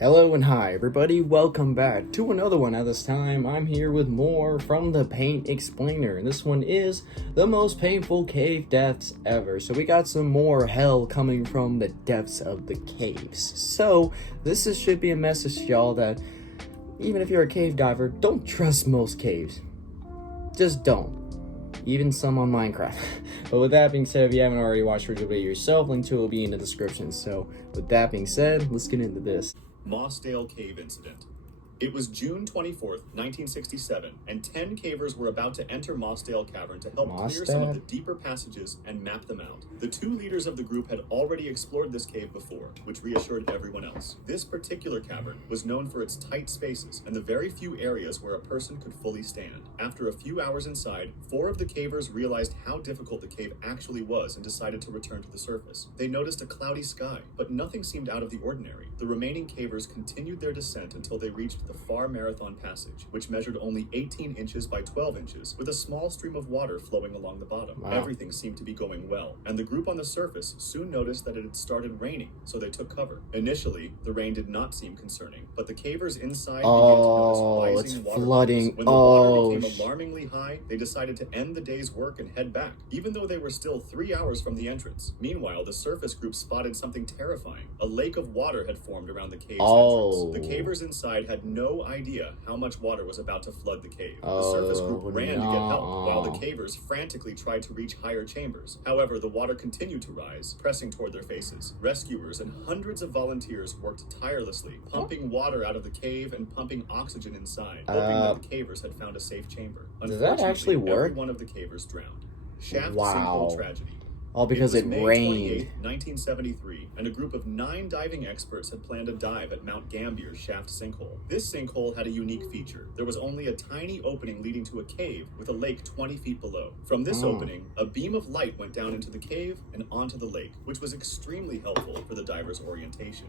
Hello and hi everybody, welcome back to another one. At this time, I'm here with more from the Paint Explainer, and this one is the most painful cave deaths ever. So we got some more hell coming from the depths of the caves. So should be a message to y'all that even if you're a cave diver, don't trust most caves. Just don't. Even some on Minecraft. But with that being said, if you haven't already watched the original video yourself, link to it will be in the description. So with that being said, let's get into this. Mossdale Cave Incident. It was June 24th, 1967, and 10 cavers were about to enter Mossdale Cavern to help clear some of the deeper passages and map them out. The two leaders of the group had already explored this cave before, which reassured everyone else. This particular cavern was known for its tight spaces and the very few areas where a person could fully stand. After a few hours inside, 4 of the cavers realized how difficult the cave actually was and decided to return to the surface. They noticed a cloudy sky, but nothing seemed out of the ordinary. The remaining cavers continued their descent until they reached the far marathon passage, which measured only 18 inches by 12 inches, with a small stream of water flowing along the bottom. Wow. Everything seemed to be going well, and the group on the surface soon noticed that it had started raining, so they took cover. Initially, the rain did not seem concerning, but the cavers inside began to notice rising water levels. When the water became alarmingly high, they decided to end the day's work and head back, even though they were still 3 hours from the entrance. Meanwhile, the surface group spotted something terrifying. A lake of water had formed around the cave's entrance. The cavers inside had no idea how much water was about to flood the cave. The surface group ran to get help, while the cavers frantically tried to reach higher chambers. However, the water continued to rise, pressing toward their faces. Rescuers and hundreds of volunteers worked tirelessly, pumping water out of the cave and pumping oxygen inside, hoping that the cavers had found a safe chamber. Does that actually work? Every one of the cavers drowned. Shaft sinkhole tragedy. All because it May rained. 1973, and a group of 9 diving experts had planned a dive at Mount Gambier shaft sinkhole. This sinkhole had a unique feature. There was only a tiny opening leading to a cave with a lake 20 feet below. From this opening, a beam of light went down into the cave and onto the lake, which was extremely helpful for the divers' orientation.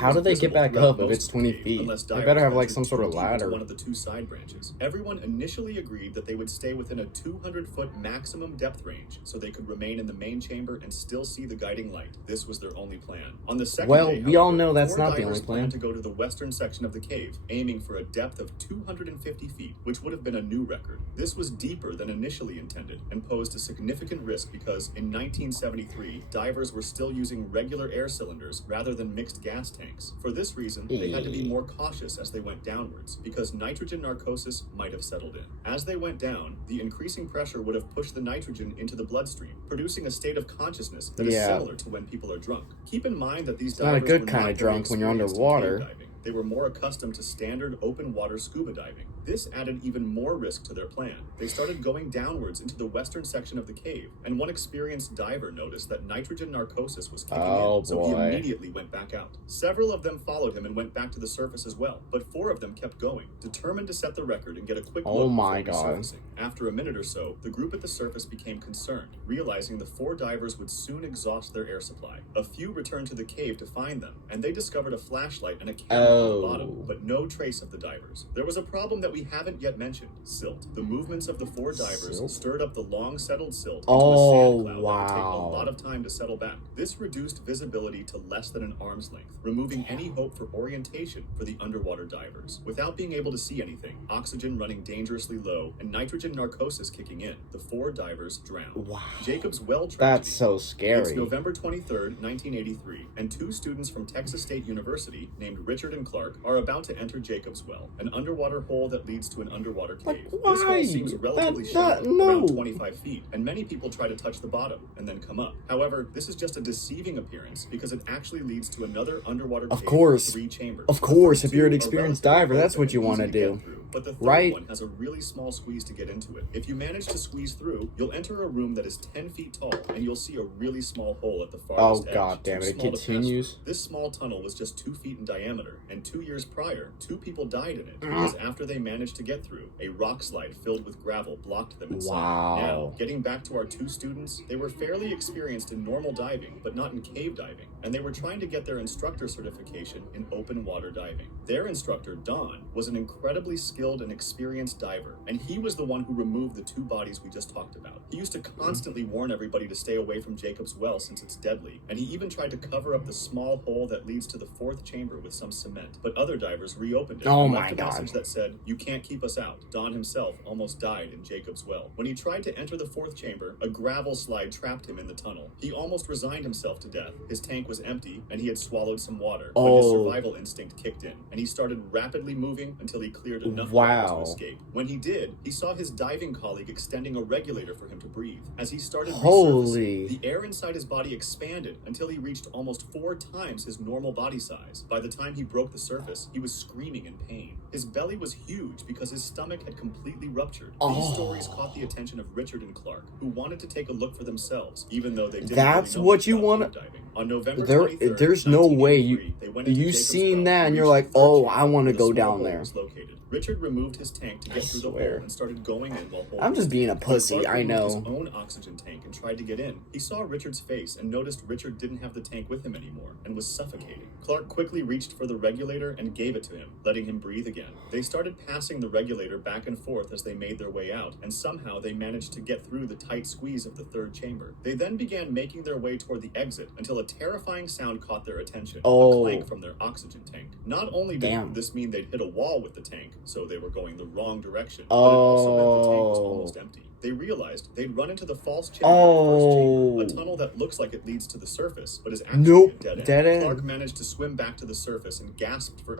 How do they get back up if it's 20 feet? They better have like some sort of ladder. One of the 2 side branches. Everyone initially agreed that they would stay within a 200-foot maximum depth range, so they could remain in the main chamber and still see the guiding light. This was their only plan. On the second day, we all know that's not the only plan. To go to the western section of the cave, aiming for a depth of 250 feet, which would have been a new record. This was deeper than initially intended and posed a significant risk because in 1973, divers were still using regular air cylinders rather than mixed gas tanks. For this reason, they had to be more cautious as they went downwards because nitrogen narcosis might have settled in. As they went down, the increasing pressure would have pushed the nitrogen into the bloodstream, producing a state of consciousness that is similar to when people are drunk. Keep in mind that these divers not a good kind of drunk when you're underwater. They were more accustomed to standard open water scuba diving. This added even more risk to their plan. They started going downwards into the western section of the cave, and one experienced diver noticed that nitrogen narcosis was kicking in, so he immediately went back out. Several of them followed him and went back to the surface as well, but 4 of them kept going, determined to set the record and get a quick look before surfacing. After a minute or so, the group at the surface became concerned, realizing the 4 divers would soon exhaust their air supply. A few returned to the cave to find them, and they discovered a flashlight and a camera on the bottom, but no trace of the divers. There was a problem that we haven't yet mentioned: silt. The movements of the 4 divers stirred up the long settled silt into a sand cloud that would take a lot of time to settle back. This reduced visibility to less than an arm's length, removing any hope for orientation for the underwater divers. Without being able to see anything, oxygen running dangerously low, and nitrogen narcosis kicking in, the 4 divers drowned. Wow. Jacob's well tragedy. That's so scary. It's November 23rd, 1983, and 2 students from Texas State University named Richard and Clark are about to enter Jacob's Well, an underwater hole that leads to an underwater cave. This hole seems relatively shallow, around 25 feet, and many people try to touch the bottom and then come up. However, this is just a deceiving appearance because it actually leads to another underwater cave with 3 chambers. Of course, if you're an experienced diver, that's what you want to do. But the third one has a really small squeeze to get into it. If you manage to squeeze through, you'll enter a room that is 10 feet tall, and you'll see a really small hole at the farthest edge. Oh god damn it, it continues. This small tunnel was just 2 feet in diameter, and 2 years prior, 2 people died in it, because after they managed to get through, a rock slide filled with gravel blocked them inside. Now, getting back to our 2 students, they were fairly experienced in normal diving, but not in cave diving, and they were trying to get their instructor certification in open water diving. Their instructor, Don, was an incredibly skilled skilled and experienced diver, and he was the one who removed the two bodies we just talked about. He used to constantly warn everybody to stay away from Jacob's well since it's deadly, and he even tried to cover up the small hole that leads to the fourth chamber with some cement. But other divers reopened it and left a message that said, "You can't keep us out." Don himself almost died in Jacob's well. When he tried to enter the fourth chamber, a gravel slide trapped him in the tunnel. He almost resigned himself to death. His tank was empty, and he had swallowed some water. But his survival instinct kicked in, and he started rapidly moving until he cleared enough water to escape. When he did, he saw his diving colleague extending a regulator for him to breathe. As he started resurfacing, the air inside his body expanded until he reached almost 4 times his normal body size. By the time he broke the surface, he was screaming in pain. His belly was huge because his stomach had completely ruptured. These stories caught the attention of Richard and Clark, who wanted to take a look for themselves, even though they didn't That's really know what you want. On November 23rd, there's no way you Jacob's seen well that and you're reached like, the third oh, chamber I want to where the go small down hole there. was located. Richard removed his tank to get through the hole and started going in while holding I'm just being a pussy, Clark I removed know. his own oxygen tank and tried to get in. He saw Richard's face and noticed Richard didn't have the tank with him anymore and was suffocating. Clark quickly reached for the regulator and gave it to him, letting him breathe again. They started passing the regulator back and forth as they made their way out, and somehow they managed to get through the tight squeeze of the third chamber. They then began making their way toward the exit until a terrifying sound caught their attention, a clank from their oxygen tank. Not only did this mean they'd hit a wall with the tank, so they were going the wrong direction, but it also meant the tank was almost empty. They realized they'd run into the false chamber in the first chamber, a tunnel that looks like it leads to the surface, but is actually a dead end. Clark managed to swim back to the surface and gasped for...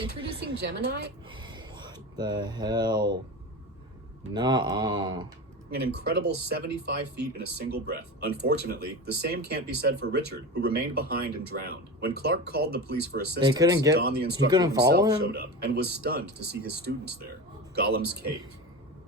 Introducing Gemini? What the hell? Nuh-uh. An incredible 75 feet in a single breath. Unfortunately, the same can't be said for Richard, who remained behind and drowned. When Clark called the police for assistance, Don the instructor himself showed up and was stunned to see his students there. Gollum's Cave.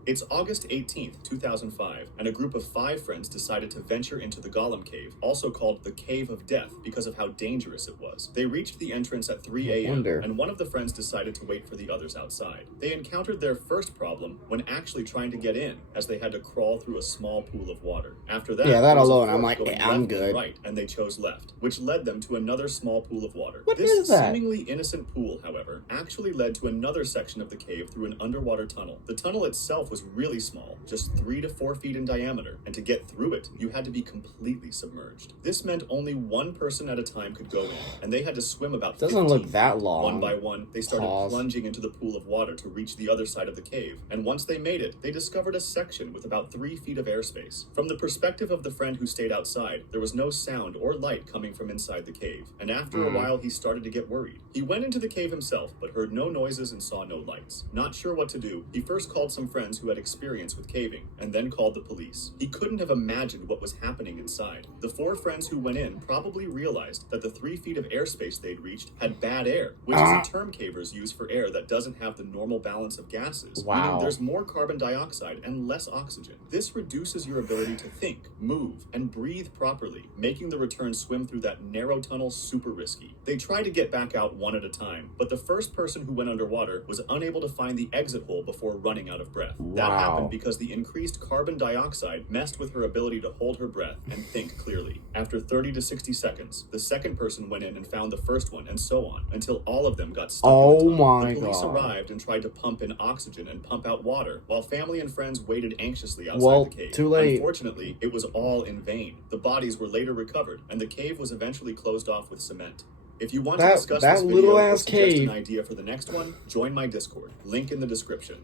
It's August 18th, 2005, and a group of 5 friends decided to venture into the Gollum Cave, also called the Cave of Death because of how dangerous it was. They reached the entrance at 3 a.m., and one of the friends decided to wait for the others outside. They encountered their first problem when actually trying to get in, as they had to crawl through a small pool of water. After that, that alone, I'm like, I'm good. Right, and they chose left, which led them to another small pool of water. What this is that? Seemingly innocent pool, however, actually led to another section of the cave through an underwater tunnel. The tunnel itself was really small, just 3 to 4 feet in diameter, and to get through it, you had to be completely submerged. This meant only one person at a time could go in, and they had to swim about 15 Doesn't look that long. One by one, they started plunging into the pool of water to reach the other side of the cave, and once they made it, they discovered a section with about 3 feet of airspace. From the perspective of the friend who stayed outside, there was no sound or light coming from inside the cave, and after a while, he started to get worried. He went into the cave himself, but heard no noises and saw no lights. Not sure what to do, he first called some friends who had experience with caving, and then called the police. He couldn't have imagined what was happening inside. The 4 friends who went in probably realized that the 3 feet of airspace they'd reached had bad air, which is a term cavers use for air that doesn't have the normal balance of gases, meaning there's more carbon dioxide and less oxygen. This reduces your ability to think, move, and breathe properly, making the return swim through that narrow tunnel super risky. They tried to get back out one at a time, but the first person who went underwater was unable to find the exit hole before running out of breath. That happened because the increased carbon dioxide messed with her ability to hold her breath and think clearly. After 30 to 60 seconds, the second person went in and found the first one, and so on, until all of them got stuck in the tunnel. The police arrived and tried to pump in oxygen and pump out water, while family and friends waited anxiously outside the cave. Too late. Unfortunately, it was all in vain. The bodies were later recovered, and the cave was eventually closed off with cement. If you want to discuss this video or suggest an idea for the next one, join my Discord. Link in the description.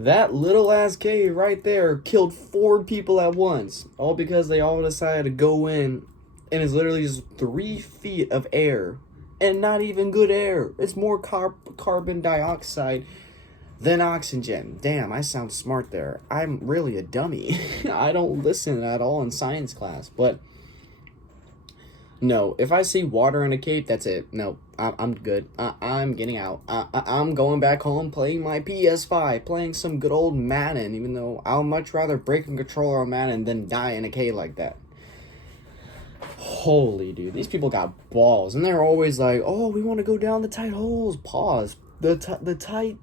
That little ass cave right there killed 4 people at once, all because they all decided to go in, and it's literally just 3 feet of air, and not even good air. It's more carbon dioxide than oxygen. Damn, I sound smart there. I'm really a dummy. I don't listen at all in science class, but no, if I see water in a cave, that's it. No, I'm good. I'm getting out. I'm going back home playing my PS5, playing some good old Madden, even though I'll much rather break a controller on Madden than die in a cave like that. Holy dude, these people got balls, and they're always like, oh, we want to go down the tight holes. Pause. The tight,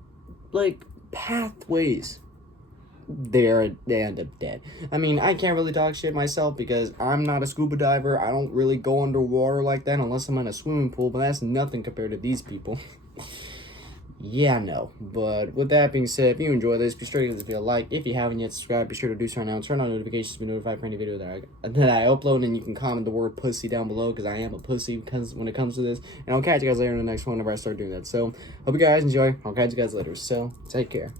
like, pathways. They end up dead. I mean, I can't really talk shit myself because I'm not a scuba diver. I don't really go underwater like that unless I'm in a swimming pool, but that's nothing compared to these people. Yeah, no. But with that being said, if you enjoy this, be sure to give this video a like. If you haven't yet subscribed, be sure to do so now. Turn on notifications to be notified for any video that I upload, and you can comment the word pussy down below, because I am a pussy when it comes to this. And I'll catch you guys later in the next one whenever I start doing that. So, hope you guys enjoy. I'll catch you guys later. So, take care.